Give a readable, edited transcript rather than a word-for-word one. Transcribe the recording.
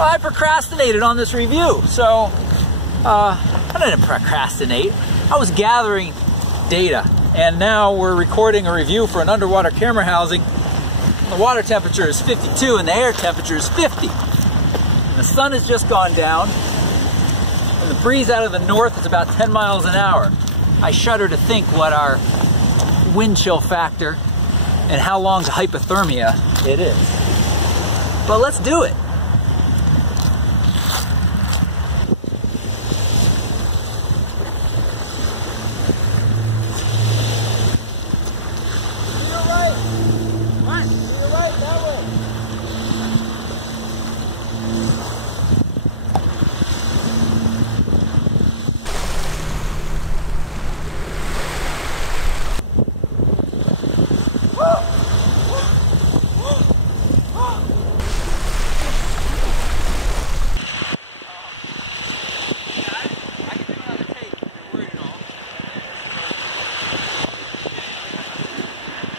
I procrastinated on this review, so I didn't procrastinate. I was gathering data, and now we're recording a review for an underwater camera housing. The water temperature is 52 and the air temperature is 50. And the sun has just gone down, and the breeze out of the north is about 10 miles an hour. I shudder to think what our wind chill factor and how long to hypothermia it is. But let's do it.